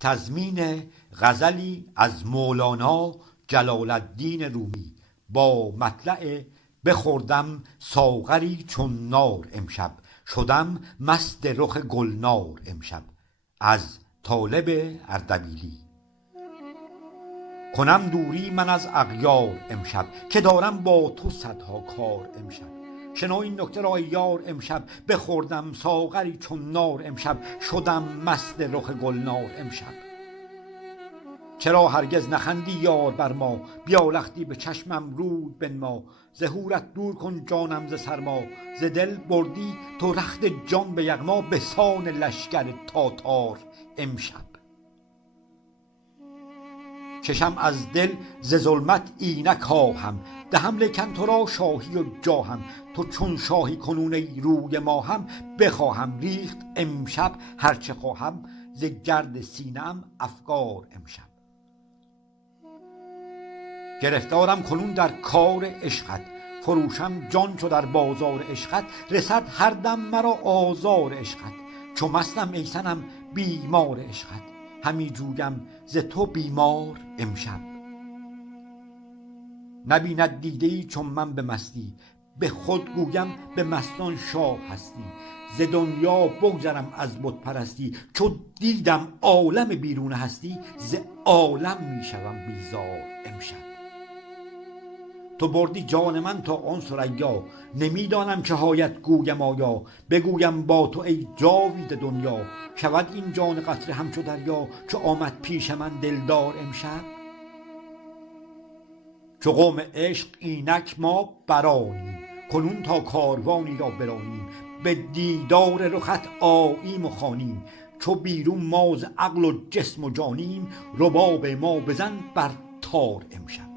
تضمین غزلی از مولانا جلال الدین رومی با مطلع بخوردم ساغری چون نار امشب، شدم مست رخ گلنار امشب، از طالب اردبیلی. کنم دوری من از اغیار امشب، که دارم با تو صدها کار امشب. شنو این نکته را ای یار امشب، بخوردم ساغری چون نار امشب، شدم مست رخ گلنار امشب. چرا هرگز نخندی یار بر ما، بیا لختی به چشمم رود بنما. ز حورت دور کن جانم ز سرما، ز دل بردی تو رخت جان به یغما، به سان لشکر تاتار امشب. چشم از دل ز ظلمت اینک خواهم، دهم لیکن تو را شاهی و جاهم. تو چون شاهی کنون ای روی ماهم، بخواهم ریخت امشب هرچه خواهم، ز گرد سینه ام افگار امشب. گرفتارم کنون در کار عشقت، فروشم جان چو در بازار عشقت. رسد هر دم مرا آزار عشقت، چو مستم ای صنم بیمار عشقت. همی جویم ز تو بیمار امشب. نبیند دیده ای چون من به مستی، به خود گویم به مستان شاه هستی. ز دنیا بگذرم از بت پرستی، چو دیدم عالم بیرون هستی. ز عالم می شوم بیزار امشب. تو بردی جان من تا آن ثریا، نمیدانم چه حاجت گویم آیا. بگویم با تو ای جاوید دنیا، شود این جان قطره همچو دریا. چو آمد پیش من دلدار امشب، چو قوم عشق اینک ما برآییم، کنون تا کاروانی را برانیم. به دیدار رخت آییم و خوانیم، چو بیرون ما ز عقل و جسم و جانیم. رباب ما بزن بر تار امشب.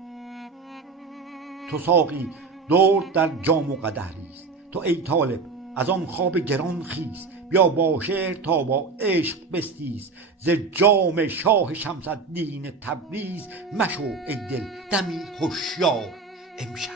تو ساقی درد در جام و قدح ریز، تو ای طالب از آن خواب گران خیز. بیا با شعر تا با عشق بستیز، ز جام شاه شمس الدین تبریز. مشو ای دل دمی هوشیار امشب.